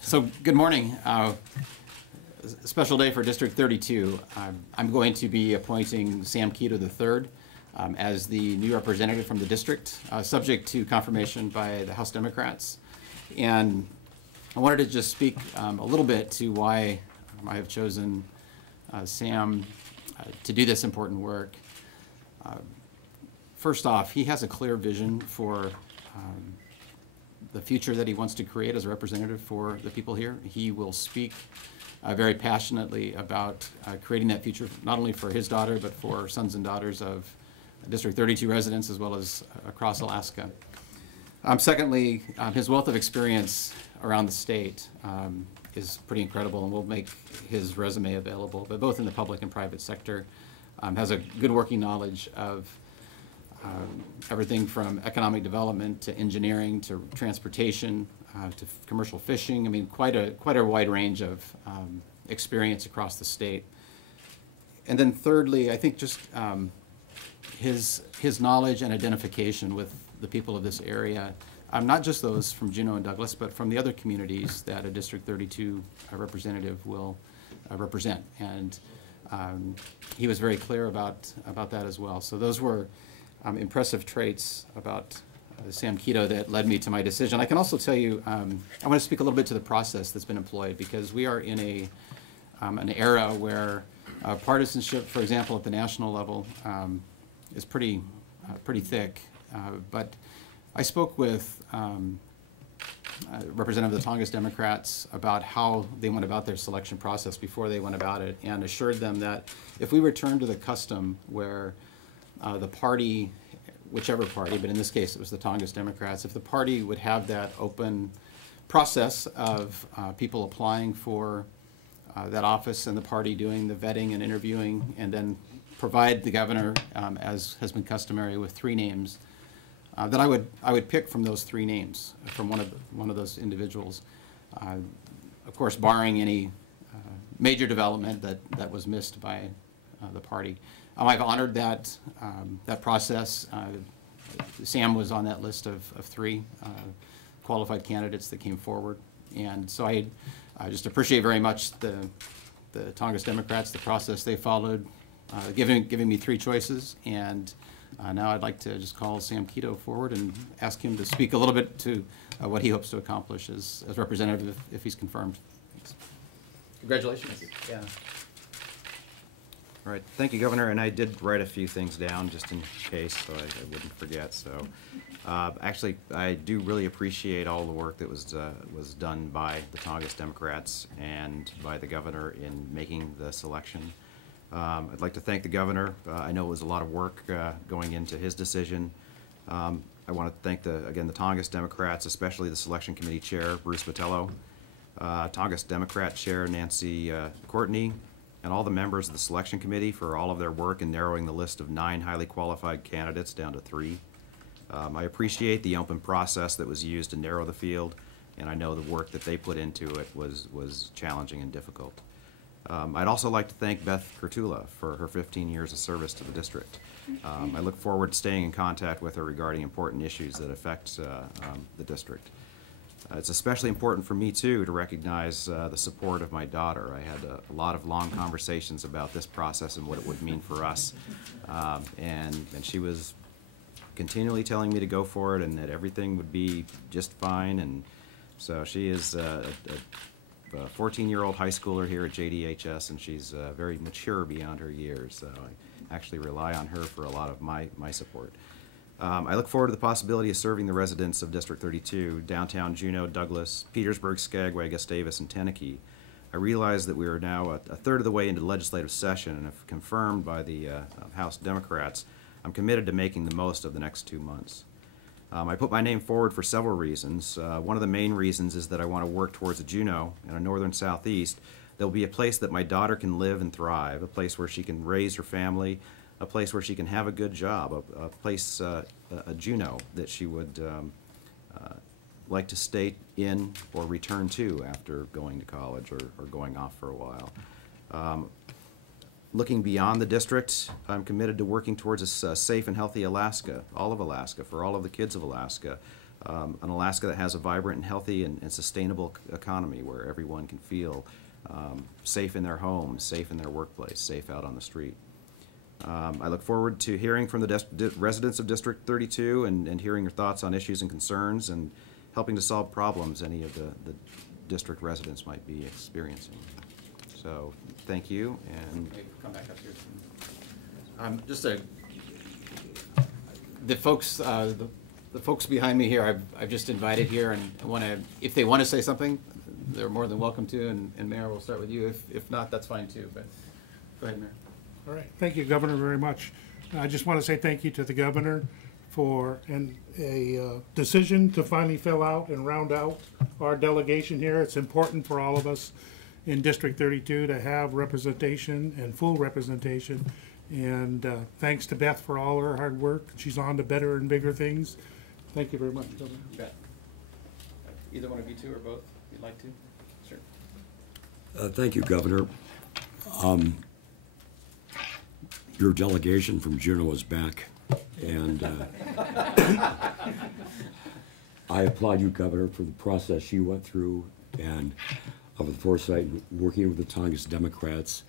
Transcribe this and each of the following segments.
So good morning. A special day for District 32. I'm going to be appointing Sam Kito III as the new representative from the district, subject to confirmation by the House Democrats. And I wanted to just speak a little bit to why I have chosen Sam to do this important work. First off, he has a clear vision for the future that he wants to create as a representative for the people here. He will speak very passionately about creating that future, not only for his daughter, but for sons and daughters of District 32 residents, as well as across Alaska. Secondly, his wealth of experience around the state is pretty incredible, and we'll make his resume available, but both in the public and private sector. Has a good working knowledge of everything from economic development to engineering to transportation to commercial fishing. I mean, quite a wide range of experience across the state. And then thirdly, I think just his knowledge and identification with the people of this area, not just those from Juneau and Douglas, but from the other communities that a District 32 representative will represent. And he was very clear about that as well. So those were impressive traits about Sam Kito that led me to my decision. I can also tell you, I want to speak a little bit to the process that's been employed, because we are in an era where partisanship, for example, at the national level, is pretty thick. But I spoke with Representative of the Tongass Democrats about how they went about their selection process before they went about it, and assured them that if we return to the custom where the party, whichever party, but in this case it was the Tongass Democrats, if the party would have that open process of people applying for that office and the party doing the vetting and interviewing, and then provide the governor, as has been customary, with 3 names, that I would pick from those 3 names, from one of those individuals. Of course, barring any major development that was missed by the party. I've honored that process. Sam was on that list of 3 qualified candidates that came forward, and so I just appreciate very much the Tongass Democrats, the process they followed, giving me 3 choices, and now I'd like to just call Sam Kito forward and ask him to speak a little bit to what he hopes to accomplish as representative if he's confirmed. Thanks. Congratulations. Yeah. All right, thank you, Governor. And I did write a few things down just in case, so I wouldn't forget. So, actually, I do really appreciate all the work that was done by the Tongass Democrats and by the Governor in making the selection. I'd like to thank the Governor. I know it was a lot of work going into his decision. I want to thank again the Tongass Democrats, especially the Selection Committee Chair Bruce Botello, Tongass Democrat Chair Nancy Courtney, and all the members of the Selection Committee for all of their work in narrowing the list of 9 highly qualified candidates down to 3. I appreciate the open process that was used to narrow the field, and I know the work that they put into it was challenging and difficult. I'd also like to thank Beth Kerttula for her 15 years of service to the district. I look forward to staying in contact with her regarding important issues that affect the district. It's especially important for me, too, to recognize the support of my daughter. I had a lot of long conversations about this process and what it would mean for us. And she was continually telling me to go for it and that everything would be just fine. And so she is a 14-year-old high schooler here at JDHS, and she's very mature beyond her years. So I actually rely on her for a lot of my support. I look forward to the possibility of serving the residents of District 32, downtown Juneau, Douglas, Petersburg, Skagway, Gustavus, and Tenakee. I realize that we are now a third of the way into legislative session, and if confirmed by the House Democrats, I'm committed to making the most of the next 2 months. I put my name forward for several reasons. One of the main reasons is that I want to work towards a Juneau in a northern southeast that will be a place that my daughter can live and thrive, a place where she can raise her family, a place where she can have a good job, a place, a Juneau that she would like to stay in or return to after going to college or going off for a while. Looking beyond the district, I'm committed to working towards a safe and healthy Alaska, all of Alaska, for all of the kids of Alaska, an Alaska that has a vibrant and healthy and sustainable economy where everyone can feel safe in their homes, safe in their workplace, safe out on the street. I look forward to hearing from the residents of District 32 and hearing your thoughts on issues and concerns and helping to solve problems any of the district residents might be experiencing. So thank you, and come back up here. The folks behind me here, I've just invited here, and I want to, if they want to say something, they're more than welcome to. And Mayor, we'll start with you. If not, that's fine too. But go ahead, Mayor. All right, thank you, Governor, very much. I just want to say thank you to the Governor for a decision to finally fill out and round out our delegation here. It's important for all of us in District 32 to have representation and full representation. And thanks to Beth for all her hard work. She's on to better and bigger things. Thank you very much, Governor. Bet. Either one of you two or both, if you'd like to. Sure. Thank you, Governor. Your delegation from Juneau is back, and I applaud you, Governor, for the process you went through and of the foresight in working with the Tongass Democrats.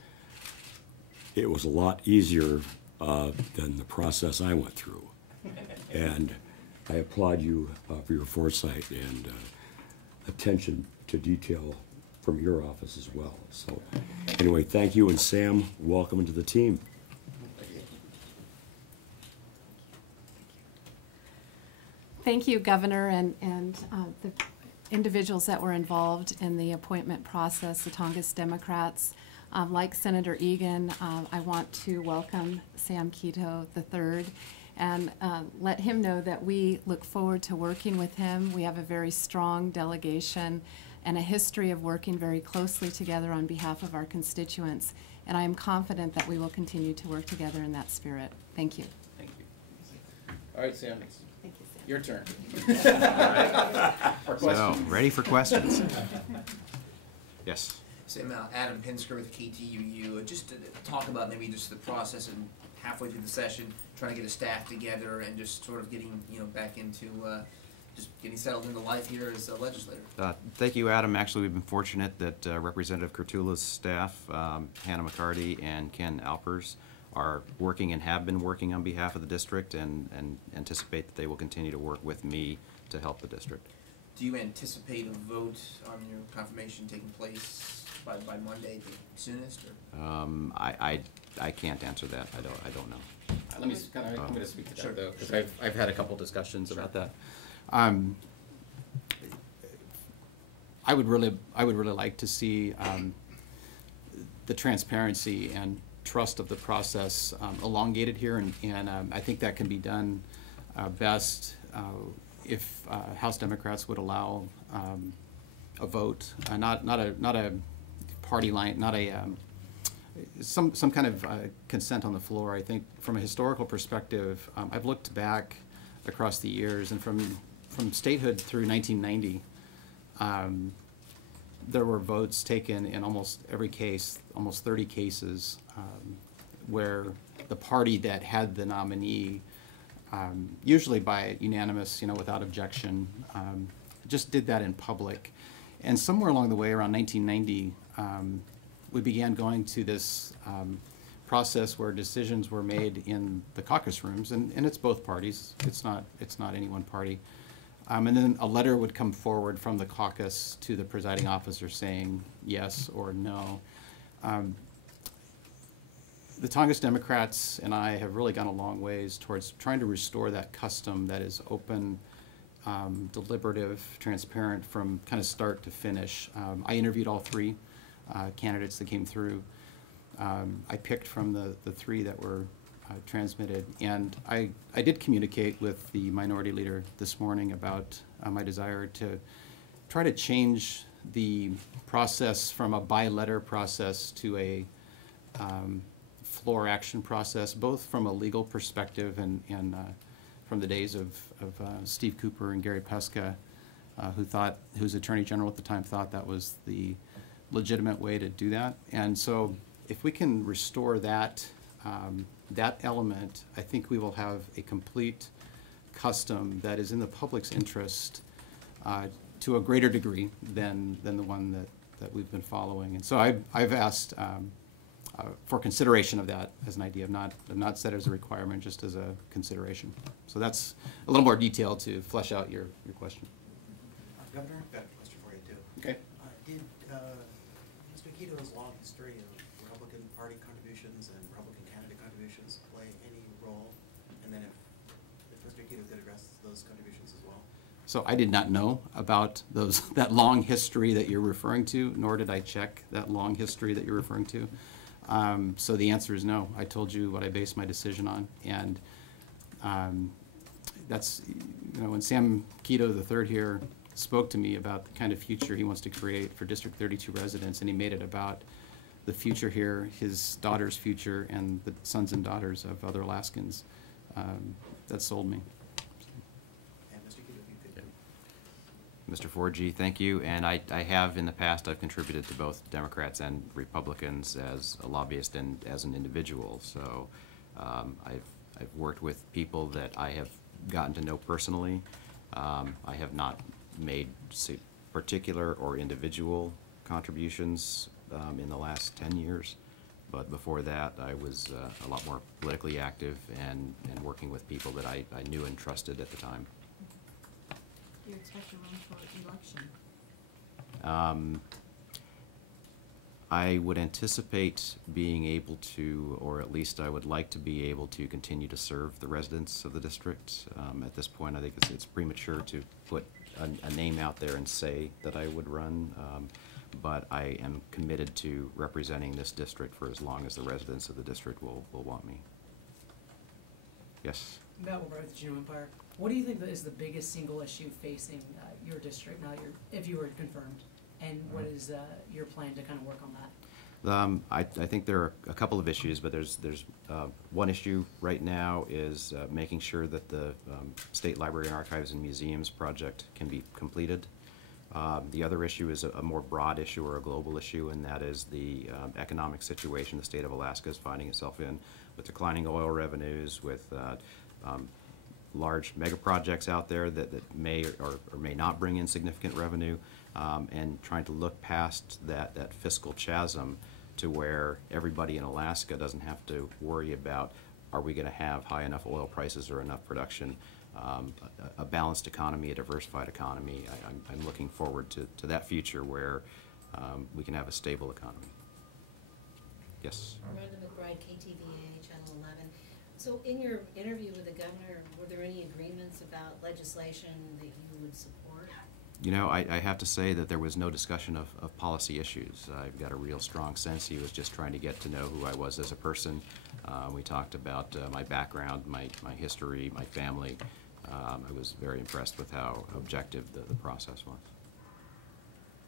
It was a lot easier than the process I went through, and I applaud you for your foresight and attention to detail from your office as well. So anyway, thank you, and Sam, welcome to the team. Thank you, Governor, and the individuals that were involved in the appointment process, the Tongass Democrats. Like Senator Egan, I want to welcome Sam Kito III and let him know that we look forward to working with him. We have a very strong delegation and a history of working very closely together on behalf of our constituents, and I am confident that we will continue to work together in that spirit. Thank you. Thank you. All right, Sam. Thank you, Sam. Your turn. so ready for questions. Yes. Sam, Adam Pinsker with KTUU. Just to talk about maybe just the process and halfway through the session, trying to get a staff together and just sort of getting back into just getting settled into life here as a legislator. Thank you, Adam. Actually, we've been fortunate that Representative Kerttula's staff, Hannah McCarty and Ken Alpers, are working and have been working on behalf of the district, and anticipate that they will continue to work with me to help the district. Do you anticipate a vote on your confirmation taking place by Monday, the soonest? Or? I can't answer that. I don't know. Let me I'm going to speak to Sure. that though, because I've had a couple discussions about that. I would really like to see the transparency and trust of the process elongated here, and I think that can be done best if House Democrats would allow a vote, not a party line, not a some kind of consent on the floor. I think from a historical perspective, I've looked back across the years, and from statehood through 1990, there were votes taken in almost every case, almost 30 cases, where the party that had the nominee, usually by unanimous, without objection, just did that in public. And somewhere along the way, around 1990, we began going to this process where decisions were made in the caucus rooms, and it's both parties. It's not any one party. And then a letter would come forward from the caucus to the presiding officer saying yes or no. The Tongass Democrats and I have really gone a long ways towards trying to restore that custom that is open, deliberative, transparent from kind of start to finish. I interviewed all three candidates that came through. I picked from the three that were transmitted, and I did communicate with the minority leader this morning about my desire to try to change the process from a by-letter process to a floor action process, both from a legal perspective and from the days of Steve Cooper and Gary Pesca, whose Attorney General at the time thought that was the legitimate way to do that. And so if we can restore that that element, I think we will have a complete custom that is in the public's interest to a greater degree than the one that we've been following. And so I've asked for consideration of that as an idea. I've not set it as a requirement, just as a consideration. So that's a little more detail to flesh out your question. Governor, I've got a question for you too. Okay. Did Mr. Kito's long history of Republican Party contributions and Republican candidate contributions play any role? And then if Mr. Kito could address those contributions as well? So I did not know about that long history that you're referring to, nor did I check that long history that you're referring to. So the answer is no. I told you what I based my decision on, and that's, when Sam Kito III here spoke to me about the kind of future he wants to create for District 32 residents, and he made it about the future here, his daughter's future, and the sons and daughters of other Alaskans. That sold me. And Mr. Kito, if you could. Mr. Forgy, thank you. And I have in the past, I've contributed to both Democrats and Republicans as a lobbyist and as an individual. So I've worked with people that I have gotten to know personally. I have not made particular or individual contributions in the last 10 years. But before that, I was a lot more politically active and working with people that I knew and trusted at the time. Do you expect to run for election? I would anticipate being able to, or at least I would like to be able to continue to serve the residents of the district. At this point, I think it's premature to put a name out there and say that I would run, but I am committed to representing this district for as long as the residents of the district will want me. Yes? Matt Wilbur with the Juneau Empire. What do you think is the biggest single issue facing your district now, if you were confirmed? And what is your plan to kind of work on that? I think there are a couple of issues, but there's one issue right now is making sure that the State Library and Archives and Museums project can be completed. The other issue is a more broad issue or a global issue, and that is the economic situation the state of Alaska is finding itself in, with declining oil revenues, with large mega projects out there that may or may not bring in significant revenue, and trying to look past that fiscal chasm to where everybody in Alaska doesn't have to worry about, are we going to have high enough oil prices or enough production. A balanced economy, a diversified economy. I'm looking forward to that future where we can have a stable economy. Yes? Miranda McBride, KTVA, Channel 11. So in your interview with the governor, were there any agreements about legislation that you would support? You know, I have to say that there was no discussion of policy issues. I've got a real strong sense he was just trying to get to know who I was as a person. We talked about my background, my history, my family. I was very impressed with how objective the process was.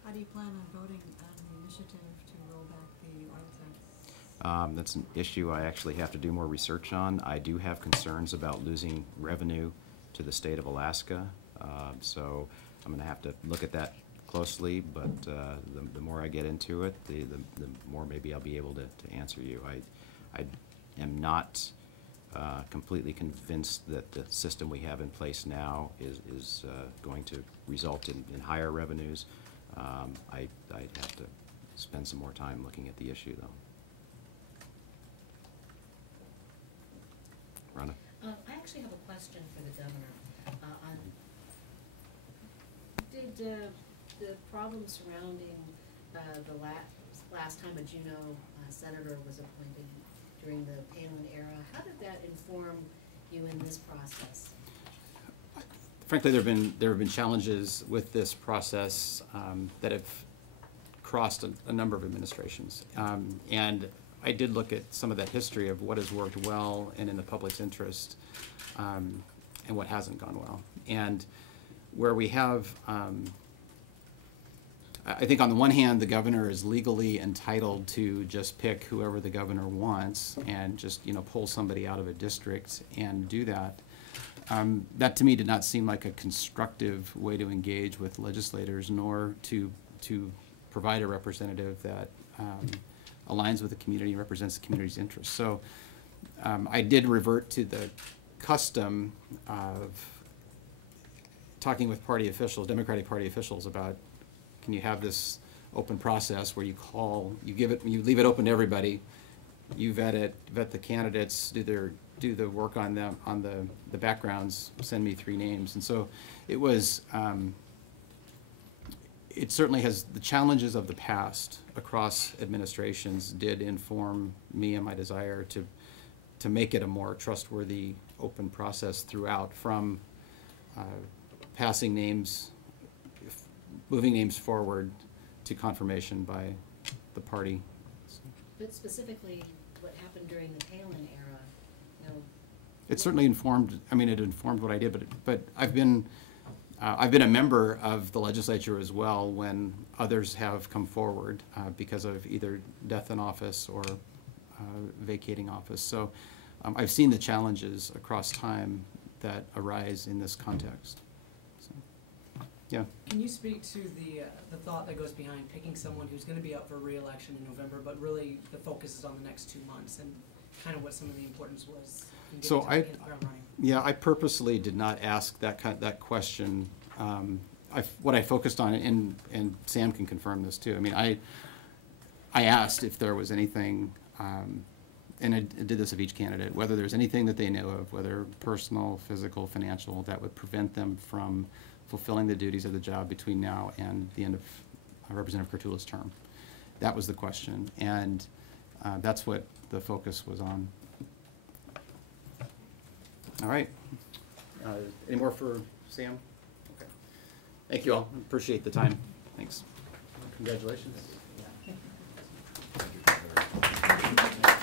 How do you plan on voting on the initiative to roll back the oil tax? That's an issue I actually have to do more research on. I do have concerns about losing revenue to the state of Alaska, so I'm going to have to look at that closely, but the more I get into it, the more maybe I'll be able to answer you. I am not completely convinced that the system we have in place now is going to result in higher revenues. I'd have to spend some more time looking at the issue, though. Rhonda? I actually have a question for the governor. Did the problems surrounding the last time a Juneau senator was appointed during the Palin era, how did that inform you in this process? Frankly, there have been challenges with this process that have crossed a number of administrations, and I did look at some of that history of what has worked well and in the public's interest, and what hasn't gone well. And where we have, I think on the one hand, the governor is legally entitled to just pick whoever the governor wants and just, pull somebody out of a district and do that. That to me did not seem like a constructive way to engage with legislators, nor to provide a representative that aligns with the community and represents the community's interests. So I did revert to the custom of talking with party officials, Democratic Party officials, about, can you have this open process where you leave it open to everybody, you vet the candidates, do the work on them, on the backgrounds, send me 3 names. And so it was, it certainly has, the challenges of the past across administrations did inform me and my desire to make it a more trustworthy, open process throughout, from passing names, moving names forward to confirmation by the party. But specifically, what happened during the Palin era, you know. It certainly informed, I mean, it informed what I did, but I've been a member of the legislature as well when others have come forward because of either death in office or vacating office. So I've seen the challenges across time that arise in this context. So, yeah. Can you speak to the thought that goes behind picking someone who's going to be up for re-election in November, but really the focus is on the next 2 months, and kind of what some of the importance was in getting to hit the ground running? Yeah, I purposely did not ask that question. What I focused on, and Sam can confirm this too. I mean, I asked if there was anything, and I did this of each candidate, whether there's anything that they know of, whether personal, physical, financial, that would prevent them from fulfilling the duties of the job between now and the end of Representative Kerttula's term. That was the question, and that's what the focus was on. All right. Any more for Sam? Okay. Thank you all. Appreciate the time. Thanks. Congratulations. Thank you.